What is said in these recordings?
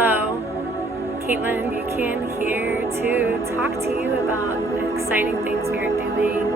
Hello, Caitlin Buchanan here to talk to you about the exciting things we are doing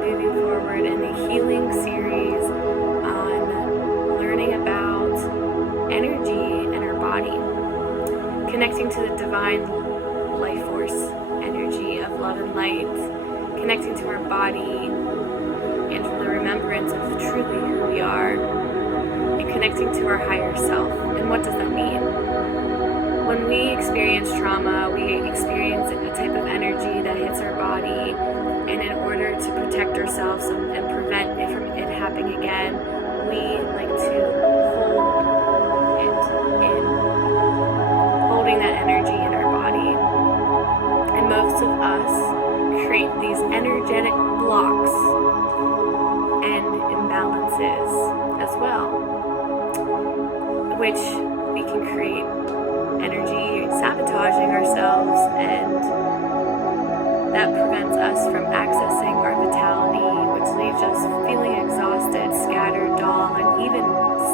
moving forward in a healing series on learning about energy in our body, connecting to the divine life force energy of love and light, connecting to our body and the remembrance of truly who we are, and connecting to our higher self. And what does that mean? When we experience trauma, we experience a type of energy that hits our body, and in order to protect ourselves and prevent it from it happening again, we like to hold it in, holding that energy in our body. And most of us create these energetic blocks and imbalances as well, which we can create energy sabotaging ourselves, and that prevents us from accessing our vitality, which leaves us feeling exhausted, scattered, dull, and even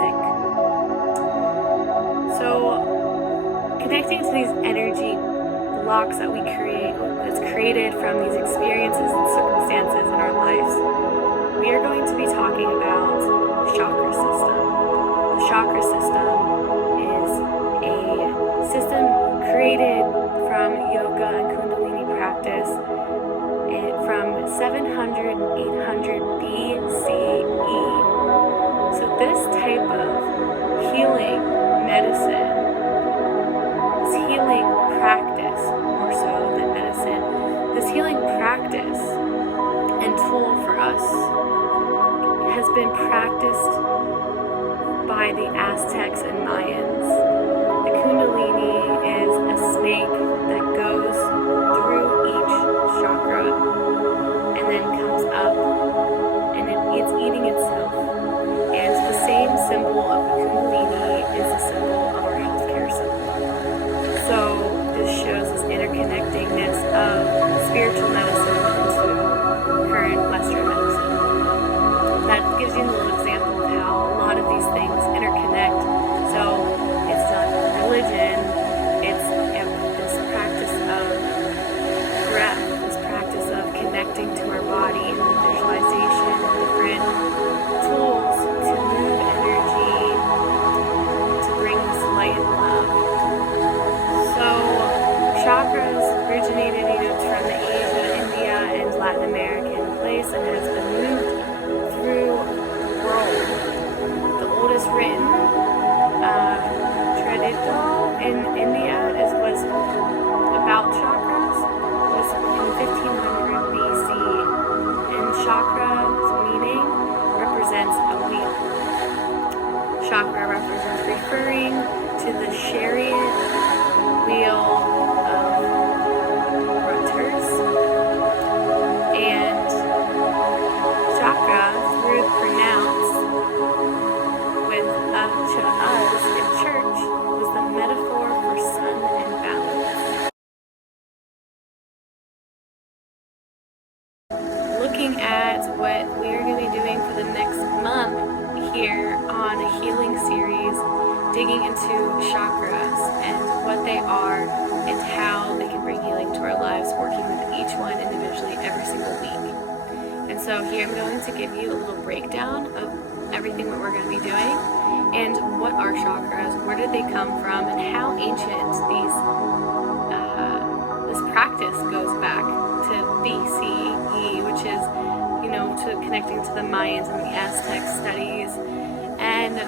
sick. So connecting to these energy blocks that we create, that's created from these experiences and circumstances in our lives, we are going to be talking about the chakra system. The chakra system is a system created from yoga and kundalini practice from 700 and 800 BCE. So this type of healing medicine, this healing practice, more so than medicine, this healing practice and tool for us has been practiced by the Aztecs and Mayans. The Kundalini is a snake that goes through each chakra and then comes up, and it's eating itself. And the same symbol of the Kundalini is the symbol of our healthcare system. So this shows this interconnectedness of spiritual medicine into current Western medicine. That gives you a little example of how a lot of these things interconnect. So it's not religion, it's this practice of breath, this practice of connecting to our body, visualization, different tools to move energy, to bring this light and love. So chakras originated, from the Asia, India, and Latin American place, and has been moved through the world. The oldest written traditional in India was about chakras, was in 1500 BC, and chakra's meaning represents a wheel. Chakra represents referring to the chariot wheel of rotors, and chakra, through pronounced with to us in church, was the metaphor for sun and balance. Looking at what we are going to be doing for the next month here on a healing series, digging into chakras and what they are and how they can bring healing to our lives, working with each one individually every single week. And so here I'm going to give you a little breakdown of everything that we're going to be doing, and what are chakras, where did they come from, and how ancient this practice goes back to BCE, which is, to connecting to the Mayans and the Aztec studies. And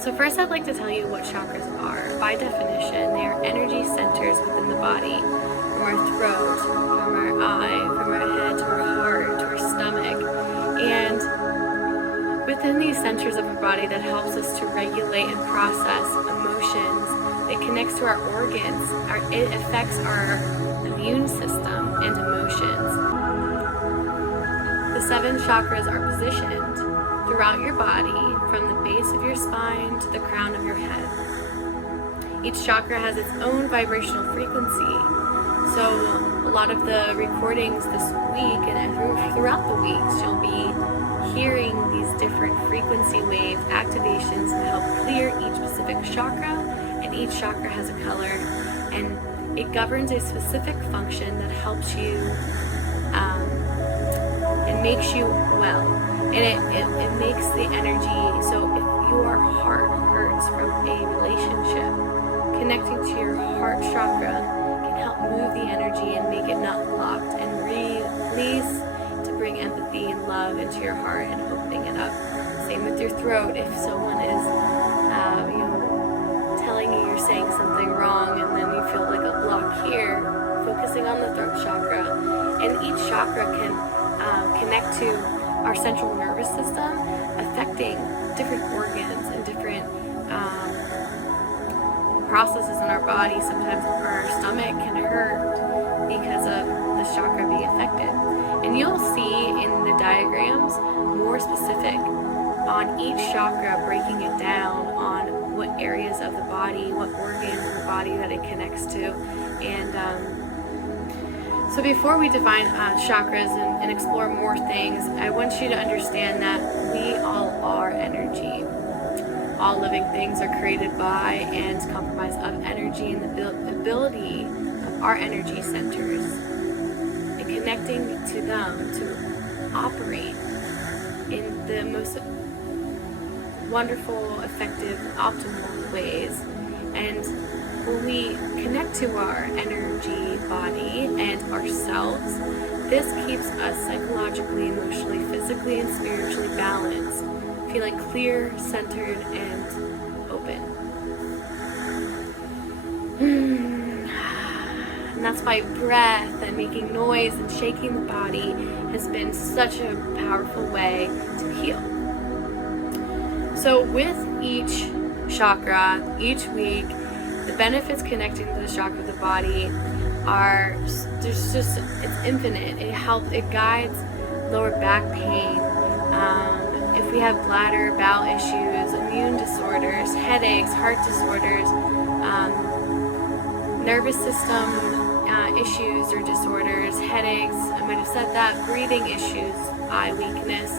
so first I'd like to tell you what chakras are. By definition, they are energy centers within the body, from our throat, from our eye, from our head to our heart to our stomach. And within these centers of our body, that helps us to regulate and process emotions. It connects to our organs. It affects our immune system and emotions. The 7 chakras are positioned throughout your body, from the base of your spine to the crown of your head. Each chakra has its own vibrational frequency. So a lot of the recordings this week and throughout the weeks, you'll be hearing these different frequency wave activations to help clear each specific chakra and and each chakra has a color, and it governs a specific function that helps you and makes you well. And it makes the energy, so if your heart hurts from a relationship, connecting to your heart chakra can help move the energy and make it not blocked, and release to bring empathy and love into your heart and opening it up. Same with your throat. If someone is telling you you're saying something wrong and then you feel like a block here, focusing on the throat chakra. And each chakra can connect to our central nervous system, affecting different organs and different processes in our body. Sometimes our stomach can hurt because of the chakra being affected. And you'll see in the diagrams more specific on each chakra, breaking it down on what areas of the body, what organs in the body that it connects to. And so before we define chakras and explore more things, I want you to understand that we all are energy. All living things are created by and comprised of energy, and the ability of our energy centers and connecting to them to operate in the most wonderful, effective, optimal ways. And when we connect to our energy body and ourselves, this keeps us psychologically, emotionally, physically, and spiritually balanced, feeling clear, centered, and open. And that's why breath and making noise and shaking the body has been such a powerful way to heal. So with each chakra, each week, the benefits connecting to the chakra of the body are, it's infinite. It guides lower back pain, if we have bladder, bowel issues, immune disorders, headaches, heart disorders, nervous system issues or disorders, headaches, I might have said that, breathing issues, eye weakness,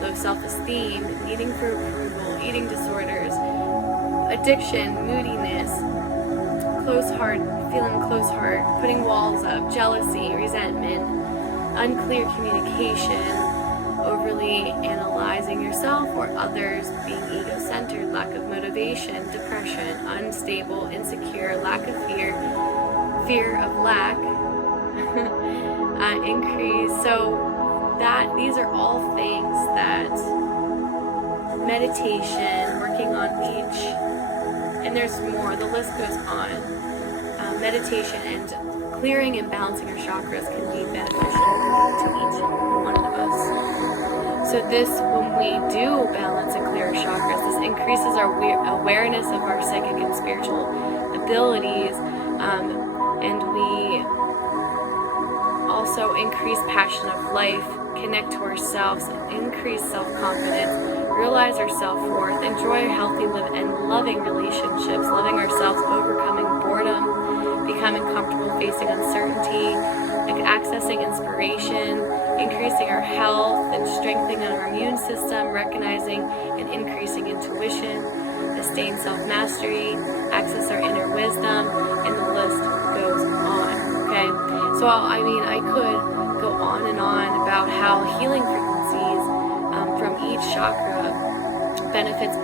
low self-esteem, needing for approval, eating disorders, addiction, moodiness, closed heart, feeling closed heart, putting walls up, jealousy, resentment, unclear communication, overly analyzing yourself or others, being ego-centered, lack of motivation, depression, unstable, insecure, lack of fear of lack, increase. So these are all things that meditation, working on each, and there's more, the list goes on. Meditation and clearing and balancing our chakras can be beneficial to each one of us. So when we do balance and clear our chakras, this increases our awareness of our psychic and spiritual abilities, and we also increase passion of life, connect to ourselves, increase self-confidence, realize our self-worth, enjoy healthy and loving relationships, loving ourselves, overcoming boredom, becoming comfortable facing uncertainty, accessing inspiration, increasing our health and strengthening our immune system, recognizing and increasing intuition, sustain self-mastery, access our inner wisdom, and the list goes on. Okay, so I could go on and on about how healing frequencies from each chakra benefits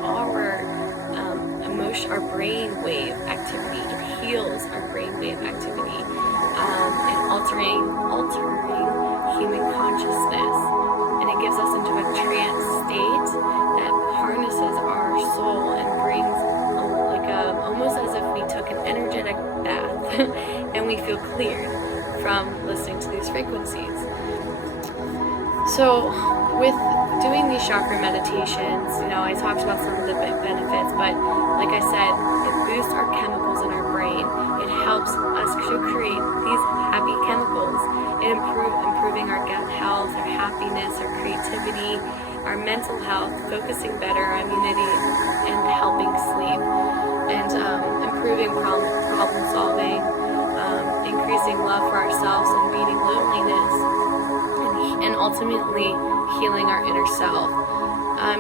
our brain wave activity. It heals our brain wave activity, and altering human consciousness, and it gives us into a trance state that harnesses our soul and brings almost as if we took an energetic bath and we feel cleared from listening to these frequencies. So with doing these chakra meditations, I talked about some of the benefits, but like I said, it boosts our chemicals in our brain. It helps us to create these happy chemicals and improving our gut health, our happiness, our creativity, our mental health, focusing better, our immunity, and helping sleep, and improving problem solving, increasing love for ourselves and beating loneliness, and ultimately healing our inner self.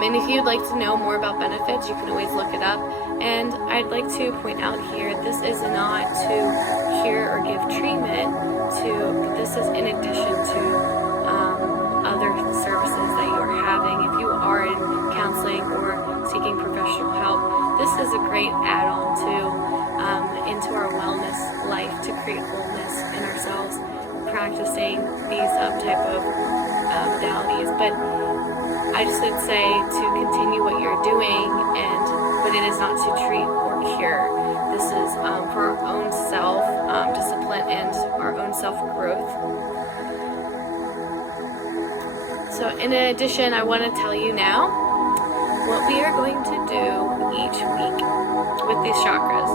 And if you'd like to know more about benefits, you can always look it up. And I'd like to point out here, this is not to cure or give treatment but this is in addition to other services that you are having. If you are in counseling or seeking professional help, this is a great add-on to into our wellness life to create wholeness in ourselves, practicing these type of modalities. But I just would say to continue what you're doing, but it is not to treat or cure. This is for our own self discipline and our own self growth. So in addition, I want to tell you now what we are going to do each week with these chakras.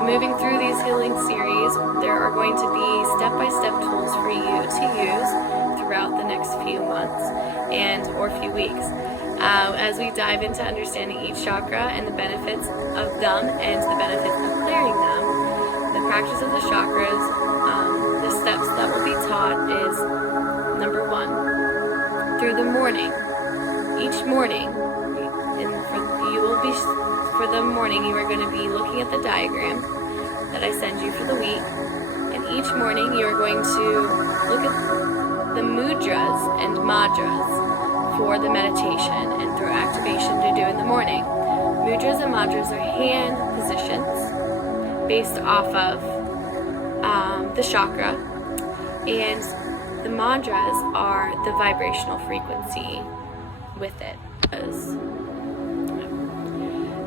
Moving through these healing series, there are going to be step-by-step tools for you to use throughout the next few months or few weeks. As we dive into understanding each chakra and the benefits of them and the benefits of clearing them, the practice of the chakras, the steps that will be taught is number 1, through the morning. Each morning, for the morning, you are going to be looking at the diagram that I send you for the week. And each morning, you are going to look at the mudras and madras for the meditation and through activation to do in the morning. Mudras and madras are hand positions based off of the chakra, and the mantras are the vibrational frequency with it.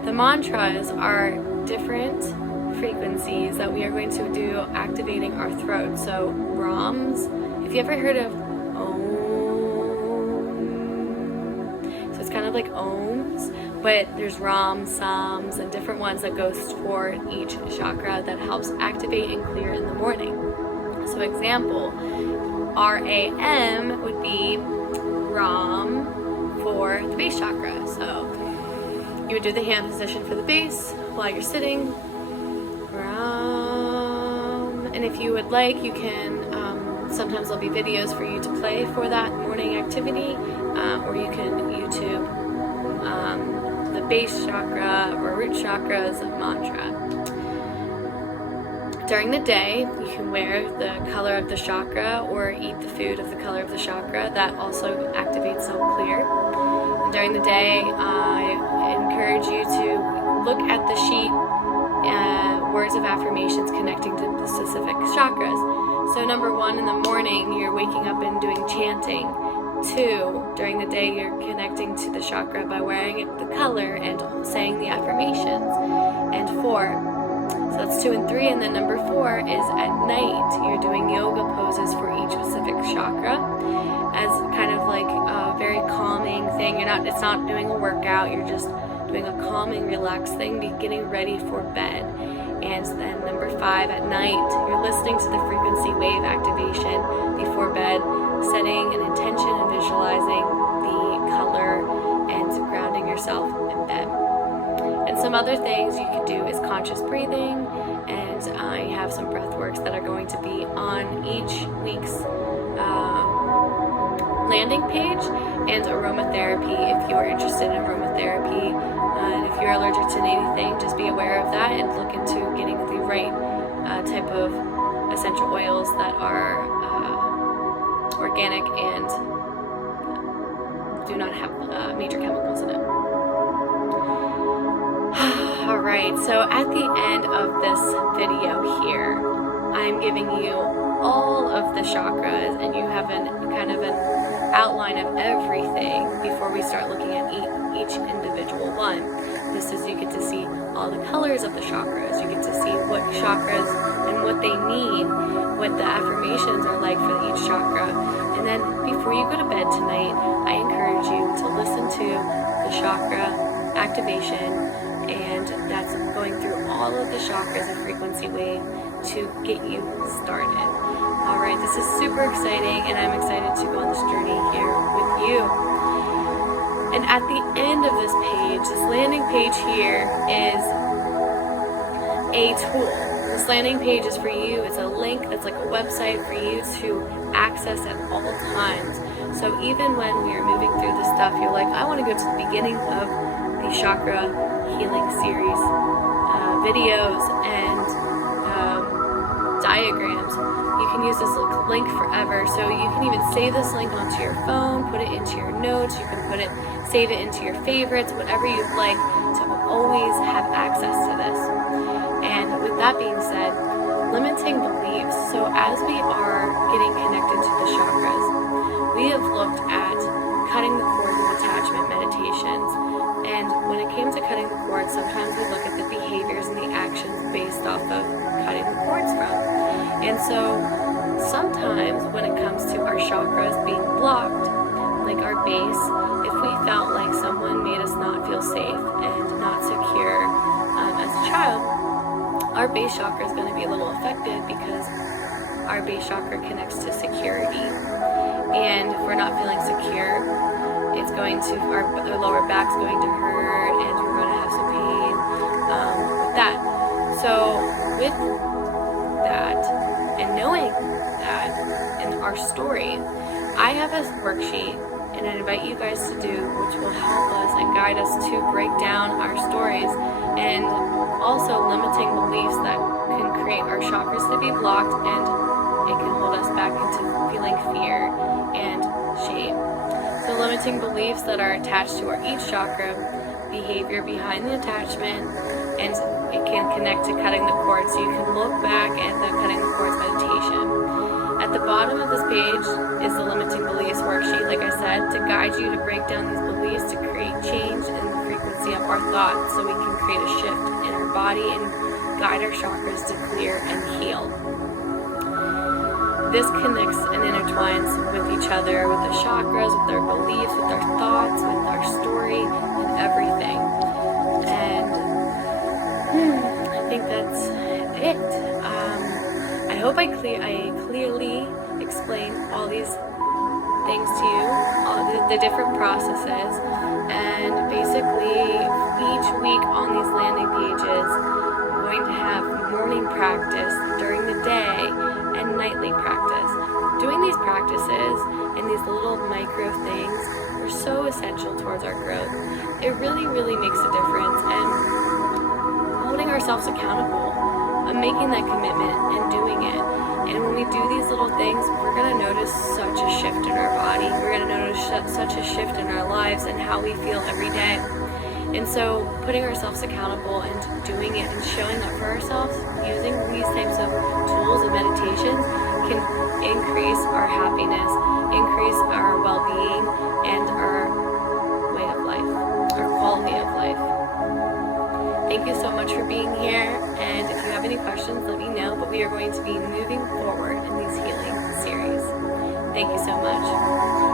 The mantras are different frequencies that we are going to do activating our throat. So ROMs, if you ever heard of Om, so it's kind of like Ohms, but there's ROMs, SOMs, and different ones that goes for each chakra that helps activate and clear in the morning. So example, RAM would be ROM for the base chakra. So you would do the hand position for the base while you're sitting. And if you would like, you can, sometimes there'll be videos for you to play for that morning activity, or you can YouTube the base chakra or root chakra's mantra. During the day, you can wear the color of the chakra or eat the food of the color of the chakra. That also activates self-clear. During the day, I encourage you to look at the sheet, words of affirmations connecting to the specific chakras. So number 1, in the morning, you're waking up and doing chanting. 2, during the day, you're connecting to the chakra by wearing the color and saying the affirmations. And 4, so that's 2 and 3, and then number 4 is at night, you're doing yoga poses for each specific chakra as kind of like a very calming thing. It's not doing a workout, you're just doing a calming, relaxed thing, getting ready for bed. And then number 5, at night, you're listening to the frequency wave activation before bed, setting an intention and visualizing the color and grounding yourself in bed. And some other things you could do is conscious breathing, and I have some breath works that are going to be on each week's landing page, and aromatherapy if you are interested in aromatherapy. And if you're allergic to anything, just be aware of that and look into getting the right type of essential oils that are organic and do not have major chemicals in it. Alright, so at the end of this video here, I'm giving you all of the chakras, and you have an outline of everything before we start looking at each individual one. This is, you get to see all the colors of the chakras, you get to see what chakras and what they need, what the affirmations are like for each chakra. And then before you go to bed tonight, I encourage you to listen to the chakra activation, and that's going through all of the chakras, a frequency wave, to get you started. Alright, this is super exciting, and I'm excited to go on this journey here with you. And at the end of this page, this landing page here is a tool. This landing page is for you. It's a link that's like a website for you to access at all times So even when we are moving through this stuff, you're like, I want to go to the beginning of the chakra healing series videos and diagrams. You can use this link forever. So you can even save this link onto your phone, put it into your notes. You can save it into your favorites, whatever you'd like to always have access to this. And with that being said, limiting beliefs. So as we are getting connected to the chakras, we have looked at cutting the cords of attachment meditations. And when it came to cutting the cords, sometimes we look at the behaviors and the actions based off of cutting the cords from. And so sometimes when it comes to our chakras being blocked, like our base, if we felt like someone made us not feel safe and not secure as a child, our base chakra is going to be a little affected because our base chakra connects to security. And if we're not feeling secure, it's going to, our lower back's going to hurt and we're going to have some pain with that. So with that and knowing that in our story, I have a worksheet and I invite you guys to do, which will help us and guide us to break down our stories and also limiting beliefs that can create our chakras to be blocked, and it can hold us back into feeling fear and shame. So limiting beliefs that are attached to each chakra, behavior behind the attachment, and it can connect to cutting the cords. So you can look back at the cutting the cords meditation. At the bottom of this page is the limiting beliefs worksheet, like I said, to guide you to break down these beliefs, to create change in the frequency of our thoughts so we can create a shift in our body and guide our chakras to clear and heal. This connects and intertwines with each other, with the chakras, with our beliefs, with our thoughts, with our story, and everything. And I think that's it. I hope I clearly explained all these things to you, all the different processes, and basically each week on these landing pages, I'm going to have morning practice during the day and nightly practice. Doing these practices and these little micro things are so essential towards our growth. It really, really makes a difference, and holding ourselves accountable and making that commitment and doing it. And when we do these little things, we're going to notice such a shift in our body. We're going to notice such a shift in our lives and how we feel every day. And so putting ourselves accountable and doing it and showing up for ourselves using these types of tools and meditations can increase our happiness, increase our well-being, and our way of life, our quality of life. Thank you so much for being here, and if you have any questions, let me know, but we are going to be moving forward in these healing series. Thank you so much.